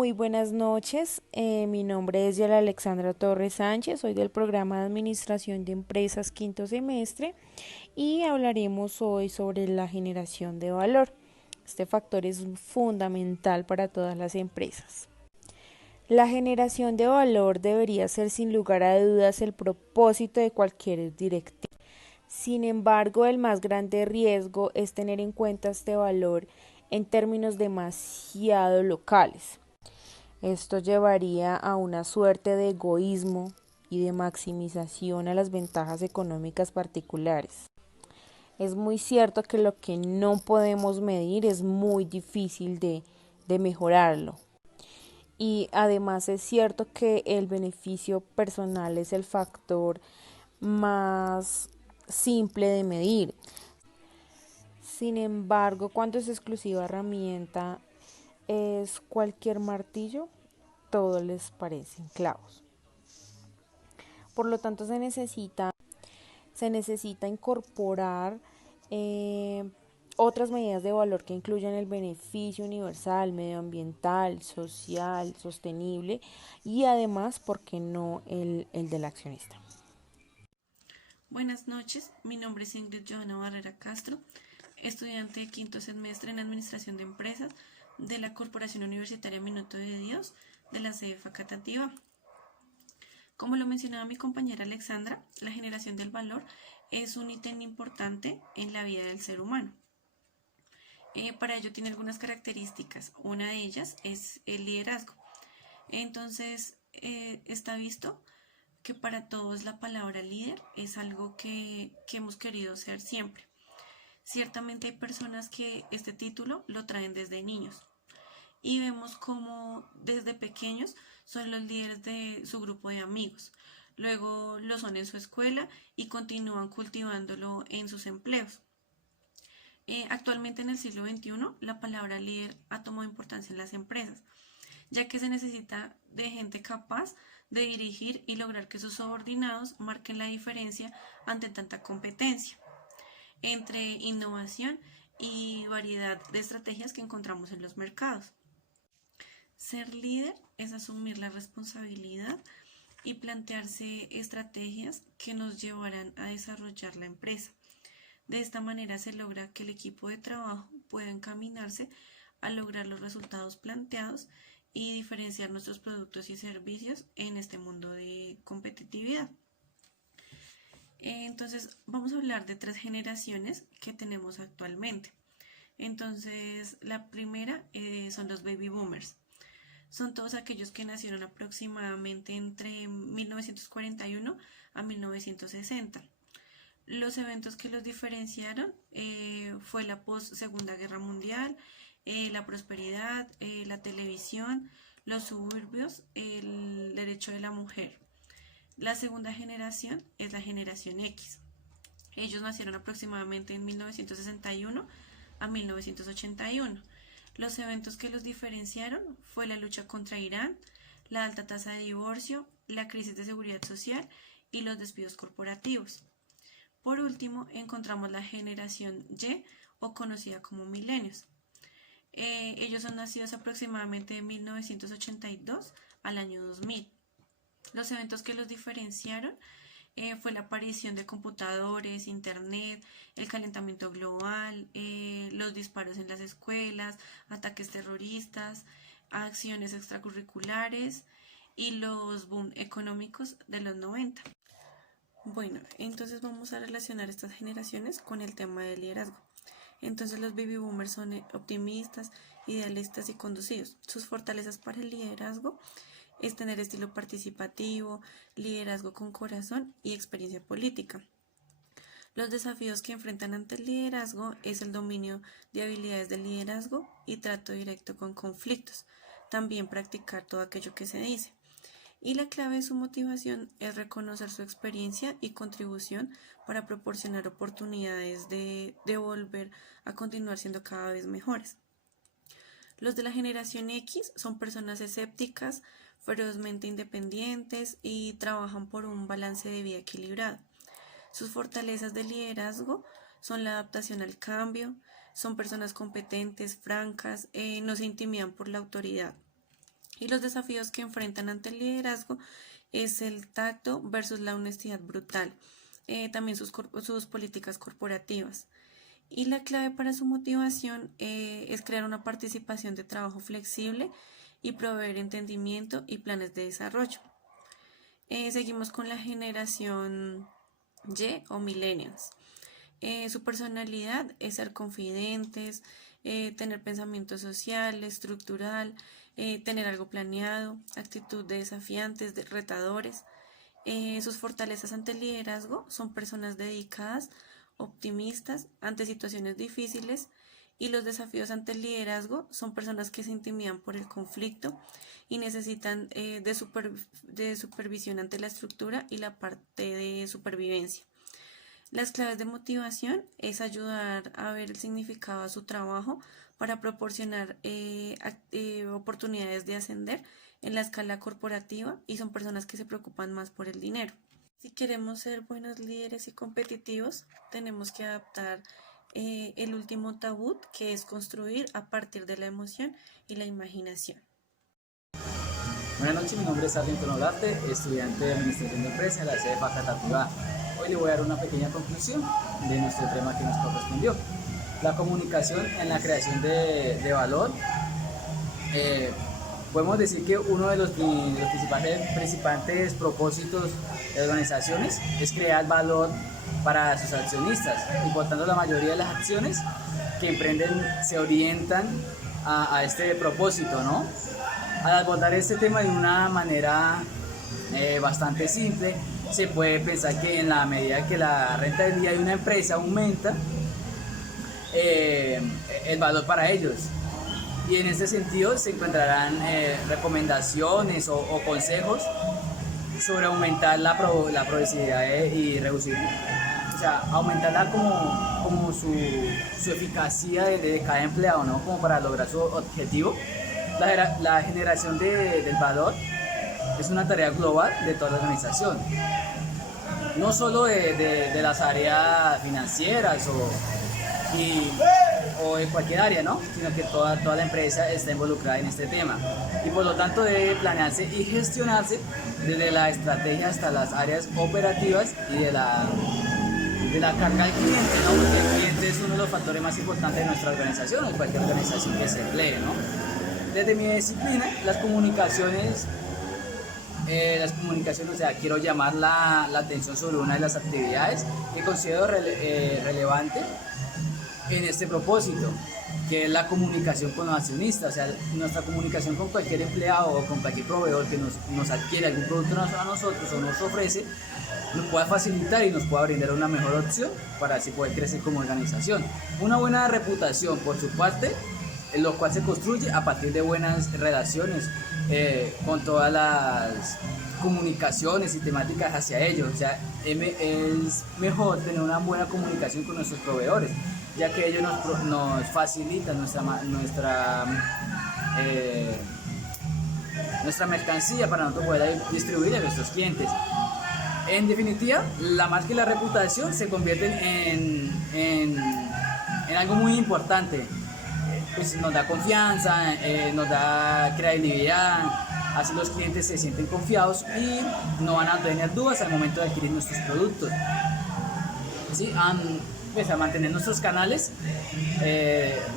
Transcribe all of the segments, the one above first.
Muy buenas noches, mi nombre es Yala Alexandra Torres Sánchez, soy del programa de Administración de Empresas quinto semestre y hablaremos hoy sobre la generación de valor. Este factor es fundamental para todas las empresas. La generación de valor debería ser sin lugar a dudas el propósito de cualquier directivo. Sin embargo, el más grande riesgo es tener en cuenta este valor en términos demasiado locales. Esto llevaría a una suerte de egoísmo y de maximización a las ventajas económicas particulares. Es muy cierto que lo que no podemos medir es muy difícil de mejorarlo. Y además es cierto que el beneficio personal es el factor más simple de medir. Sin embargo, cuando es exclusiva herramienta, es cualquier martillo, todo les parecen clavos. Por lo tanto, se necesita incorporar eh, otras medidas de valor que incluyan el beneficio universal, medioambiental, social, sostenible y además, ¿por qué no el del accionista? Buenas noches, mi nombre es Ingrid Johanna Barrera Castro, estudiante de quinto semestre en Administración de Empresas de la Corporación Universitaria Minuto de Dios de la sede Facatativá. Como lo mencionaba mi compañera Alexandra, la generación del valor es un ítem importante en la vida del ser humano. Para ello tiene algunas características. Una de ellas es el liderazgo. Entonces, está visto que para todos la palabra líder es algo que hemos querido ser siempre. Ciertamente hay personas que este título lo traen desde niños y vemos como desde pequeños son los líderes de su grupo de amigos. Luego lo son en su escuela y continúan cultivándolo en sus empleos. Actualmente en el siglo XXI la palabra líder ha tomado importancia en las empresas, ya que se necesita de gente capaz de dirigir y lograr que sus subordinados marquen la diferencia ante tanta competencia, entre innovación y variedad de estrategias que encontramos en los mercados. Ser líder es asumir la responsabilidad y plantearse estrategias que nos llevarán a desarrollar la empresa. De esta manera se logra que el equipo de trabajo pueda encaminarse a lograr los resultados planteados y diferenciar nuestros productos y servicios en este mundo de competitividad. Entonces, vamos a hablar de tres generaciones que tenemos actualmente. Entonces, la primera son los baby boomers. Son todos aquellos que nacieron aproximadamente entre 1941 a 1960. Los eventos que los diferenciaron fue la post-Segunda Guerra Mundial, la prosperidad, la televisión, los suburbios, el derecho de la mujer. La segunda generación es la generación X. Ellos nacieron aproximadamente en 1961 a 1981. Los eventos que los diferenciaron fue la lucha contra Irán, la alta tasa de divorcio, la crisis de seguridad social y los despidos corporativos. Por último, encontramos la generación Y o conocida como milenios. Ellos son nacidos aproximadamente de 1982 al año 2000. Los eventos que los diferenciaron fue la aparición de computadores, internet, el calentamiento global, los disparos en las escuelas, ataques terroristas, acciones extracurriculares y los boom económicos de los 90. Bueno, entonces vamos a relacionar estas generaciones con el tema del liderazgo. Entonces los baby boomers son optimistas, idealistas y conducidos. Sus fortalezas para el liderazgo es tener estilo participativo, liderazgo con corazón y experiencia política. Los desafíos que enfrentan ante el liderazgo es el dominio de habilidades de liderazgo y trato directo con conflictos. También practicar todo aquello que se dice. Y la clave de su motivación es reconocer su experiencia y contribución para proporcionar oportunidades de volver a continuar siendo cada vez mejores. Los de la generación X son personas escépticas, ferozmente independientes y trabajan por un balance de vida equilibrado. Sus fortalezas de liderazgo son la adaptación al cambio, son personas competentes, francas, no se intimidan por la autoridad Y los desafíos que enfrentan ante el liderazgo es el tacto versus la honestidad brutal, también sus políticas corporativas. Y la clave para su motivación es crear una participación de trabajo flexible y proveer entendimiento y planes de desarrollo. Seguimos con la generación Y o millennials. Su personalidad es ser confidentes, tener pensamiento social, estructural, tener algo planeado, actitud de desafiantes, de retadores. Sus fortalezas ante el liderazgo son personas dedicadas, optimistas ante situaciones difíciles, y los desafíos ante el liderazgo son personas que se intimidan por el conflicto y necesitan de supervisión ante la estructura y la parte de supervivencia. Las claves de motivación es ayudar a ver el significado a su trabajo para proporcionar oportunidades de ascender en la escala corporativa, y son personas que se preocupan más por el dinero. Si queremos ser buenos líderes y competitivos, tenemos que adaptar el último tabú, que es construir a partir de la emoción y la imaginación. Buenas noches, mi nombre es Sargento Nolarte, estudiante de Administración de Empresas en la sede Facatativá. Hoy le voy a dar una pequeña conclusión de nuestro tema que nos correspondió. La comunicación en la creación de valor. Podemos decir que uno de los principales propósitos de organizaciones es crear valor para sus accionistas, y por tanto la mayoría de las acciones que emprenden se orientan a este propósito, ¿no? Al abordar este tema de una manera bastante simple, se puede pensar que en la medida que la rentabilidad de una empresa aumenta, el valor para ellos. Y en este sentido se encontrarán recomendaciones o consejos sobre aumentar la progresividad y reducir, o sea, aumentarla como su eficacia de cada empleado, ¿no? Como para lograr su objetivo. La generación del valor es una tarea global de toda la organización, no solo de las áreas financieras o en cualquier área, ¿no? Sino que toda la empresa está involucrada en este tema, y por lo tanto debe planearse y gestionarse desde la estrategia hasta las áreas operativas y de la carga del cliente, ¿no? Porque el cliente es uno de los factores más importantes de nuestra organización o de cualquier organización que se emplee, ¿no? Desde mi disciplina, las comunicaciones, o sea, quiero llamar la atención sobre una de las actividades que considero relevante en este propósito, que es la comunicación con los accionistas. O sea, nuestra comunicación con cualquier empleado o con cualquier proveedor que nos adquiere algún producto a nosotros o nos ofrece, nos pueda facilitar y nos pueda brindar una mejor opción para así poder crecer como organización. Una buena reputación, por su parte, lo cual se construye a partir de buenas relaciones con todas las comunicaciones y temáticas hacia ellos. O sea, es mejor tener una buena comunicación con nuestros proveedores, ya que ellos nos facilitan nuestra mercancía para nosotros poder distribuir a nuestros clientes. En definitiva, la marca y la reputación se convierten en algo muy importante. Pues nos da confianza, nos da credibilidad, así los clientes se sienten confiados y no van a tener dudas al momento de adquirir nuestros productos. ¿Sí? Pues a mantener nuestros canales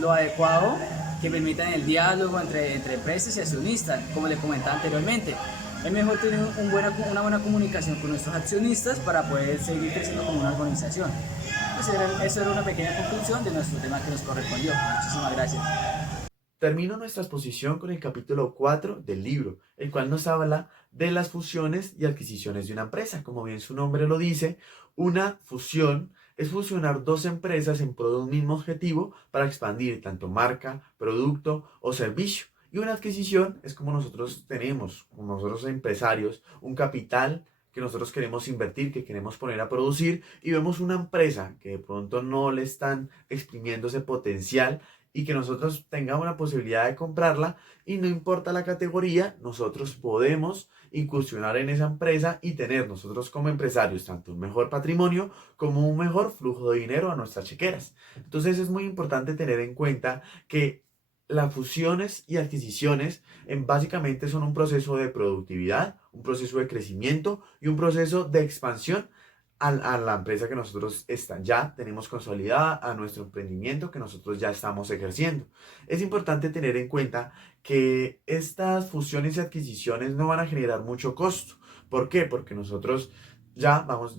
lo adecuado, que permitan el diálogo entre empresas y accionistas, como les comentaba anteriormente. Es mejor tener una buena comunicación con nuestros accionistas para poder seguir creciendo como una organización. Eso era una pequeña conclusión de nuestro tema que nos correspondió. Muchísimas gracias. Termino nuestra exposición con el capítulo 4 del libro, el cual nos habla de las fusiones y adquisiciones de una empresa. Como bien su nombre lo dice, una fusión es fusionar dos empresas en pro de un mismo objetivo para expandir tanto marca, producto o servicio. Y una adquisición es como nosotros tenemos, como nosotros empresarios, un capital que nosotros queremos invertir, que queremos poner a producir, y vemos una empresa que de pronto no le están exprimiendo ese potencial y que nosotros tengamos la posibilidad de comprarla, y no importa la categoría, nosotros podemos incursionar en esa empresa y tener nosotros como empresarios tanto un mejor patrimonio como un mejor flujo de dinero a nuestras chequeras. Entonces es muy importante tener en cuenta que las fusiones y adquisiciones básicamente son un proceso de productividad, un proceso de crecimiento y un proceso de expansión a la empresa que nosotros ya tenemos consolidada, a nuestro emprendimiento que nosotros ya estamos ejerciendo. Es importante tener en cuenta que estas fusiones y adquisiciones no van a generar mucho costo. ¿Por qué? Porque nosotros ya vamos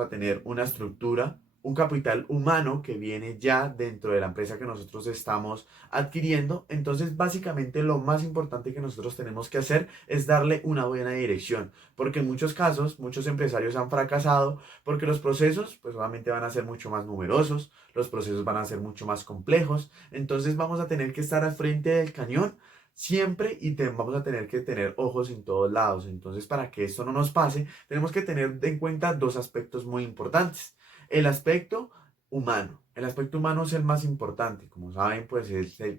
a tener una estructura, un capital humano que viene ya dentro de la empresa que nosotros estamos adquiriendo. Entonces, básicamente lo más importante que nosotros tenemos que hacer es darle una buena dirección, porque en muchos casos, muchos empresarios han fracasado porque los procesos, pues obviamente van a ser mucho más numerosos, los procesos van a ser mucho más complejos, entonces vamos a tener que estar al frente del cañón siempre y vamos a tener que tener ojos en todos lados. Entonces, para que esto no nos pase, tenemos que tener en cuenta dos aspectos muy importantes. El aspecto humano. El aspecto humano es el más importante. Como saben, pues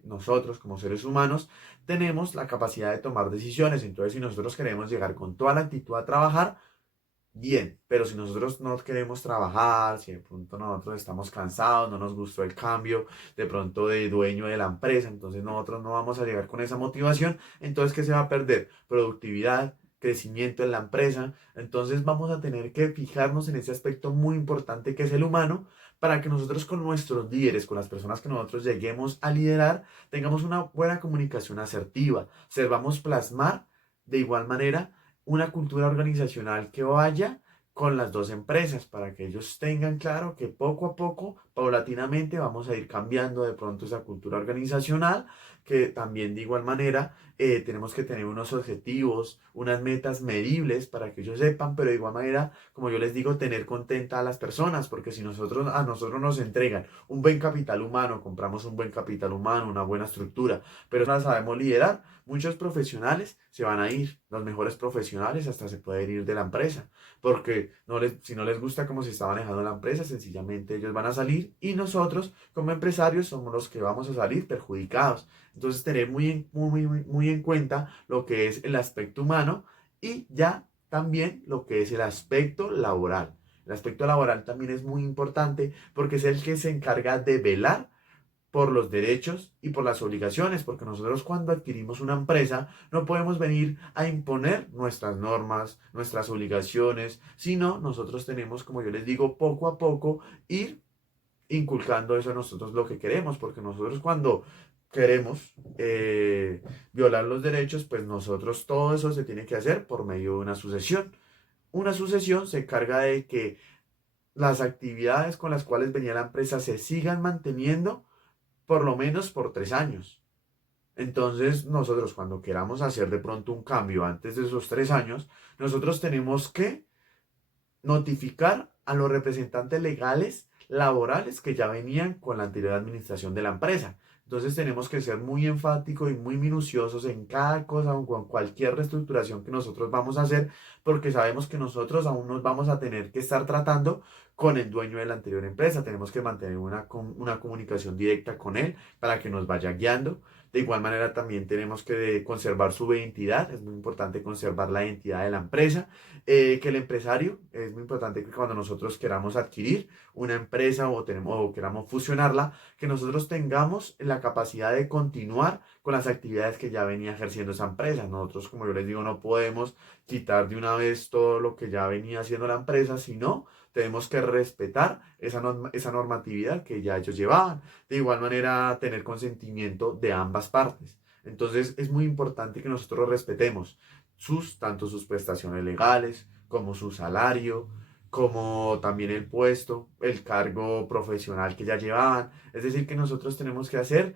nosotros como seres humanos tenemos la capacidad de tomar decisiones. Entonces, si nosotros queremos llegar con toda la actitud a trabajar, bien, pero si nosotros no queremos trabajar, si de pronto nosotros estamos cansados, no nos gustó el cambio de pronto de dueño de la empresa, entonces nosotros no vamos a llegar con esa motivación, entonces ¿qué se va a perder? Productividad, crecimiento en la empresa, entonces vamos a tener que fijarnos en ese aspecto muy importante que es el humano para que nosotros con nuestros líderes, con las personas que nosotros lleguemos a liderar, tengamos una buena comunicación asertiva, sepamos plasmar de igual manera una cultura organizacional que vaya con las dos empresas para que ellos tengan claro que poco a poco, paulatinamente, vamos a ir cambiando de pronto esa cultura organizacional, que también de igual manera tenemos que tener unos objetivos, unas metas medibles para que ellos sepan, pero de igual manera, como yo les digo, tener contenta a las personas, porque si a nosotros nos entregan un buen capital humano, compramos un buen capital humano, una buena estructura, pero no la sabemos liderar, muchos profesionales se van a ir, los mejores profesionales hasta se pueden ir de la empresa, porque si no les gusta cómo se está manejando la empresa, sencillamente ellos van a salir y nosotros como empresarios somos los que vamos a salir perjudicados. Entonces tener muy en cuenta lo que es el aspecto humano y ya también lo que es el aspecto laboral. El aspecto laboral también es muy importante porque es el que se encarga de velar por los derechos y por las obligaciones, porque nosotros cuando adquirimos una empresa no podemos venir a imponer nuestras normas, nuestras obligaciones, sino nosotros tenemos, como yo les digo, poco a poco ir inculcando eso a nosotros lo que queremos, porque nosotros cuando queremos violar los derechos, pues nosotros todo eso se tiene que hacer por medio de una sucesión. Una sucesión se encarga de que las actividades con las cuales venía la empresa se sigan manteniendo por lo menos por 3 años. Entonces, nosotros cuando queramos hacer de pronto un cambio antes de esos 3 años, nosotros tenemos que notificar a los representantes legales laborales que ya venían con la anterior administración de la empresa. Entonces tenemos que ser muy enfáticos y muy minuciosos en cada cosa o con cualquier reestructuración que nosotros vamos a hacer, porque sabemos que nosotros aún nos vamos a tener que estar tratando con el dueño de la anterior empresa. Tenemos que mantener una comunicación directa con él para que nos vaya guiando. De igual manera también tenemos que conservar su identidad, es muy importante conservar la identidad de la empresa, que el empresario, es muy importante que cuando nosotros queramos adquirir una empresa o queramos fusionarla, que nosotros tengamos la capacidad de continuar con las actividades que ya venía ejerciendo esa empresa. Nosotros, como yo les digo, no podemos quitar de una vez todo lo que ya venía haciendo la empresa, sino tenemos que respetar esa normatividad que ya ellos llevaban. De igual manera, tener consentimiento de ambas partes. Entonces, es muy importante que nosotros respetemos tanto sus prestaciones legales, como su salario, como también el puesto, el cargo profesional que ya llevaban. Es decir, que nosotros tenemos que hacer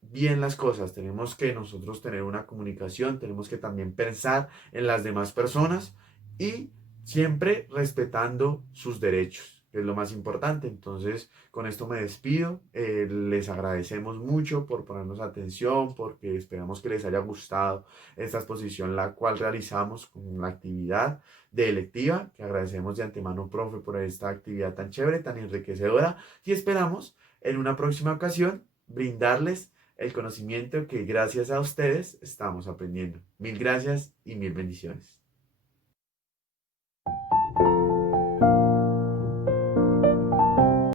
bien las cosas, tenemos que nosotros tener una comunicación, tenemos que también pensar en las demás personas y siempre respetando sus derechos, que es lo más importante. Entonces, con esto me despido. Les agradecemos mucho por ponernos atención, porque esperamos que les haya gustado esta exposición, la cual realizamos con la actividad de electiva, que agradecemos de antemano, profe, por esta actividad tan chévere, tan enriquecedora, y esperamos en una próxima ocasión brindarles el conocimiento que gracias a ustedes estamos aprendiendo. Mil gracias y mil bendiciones.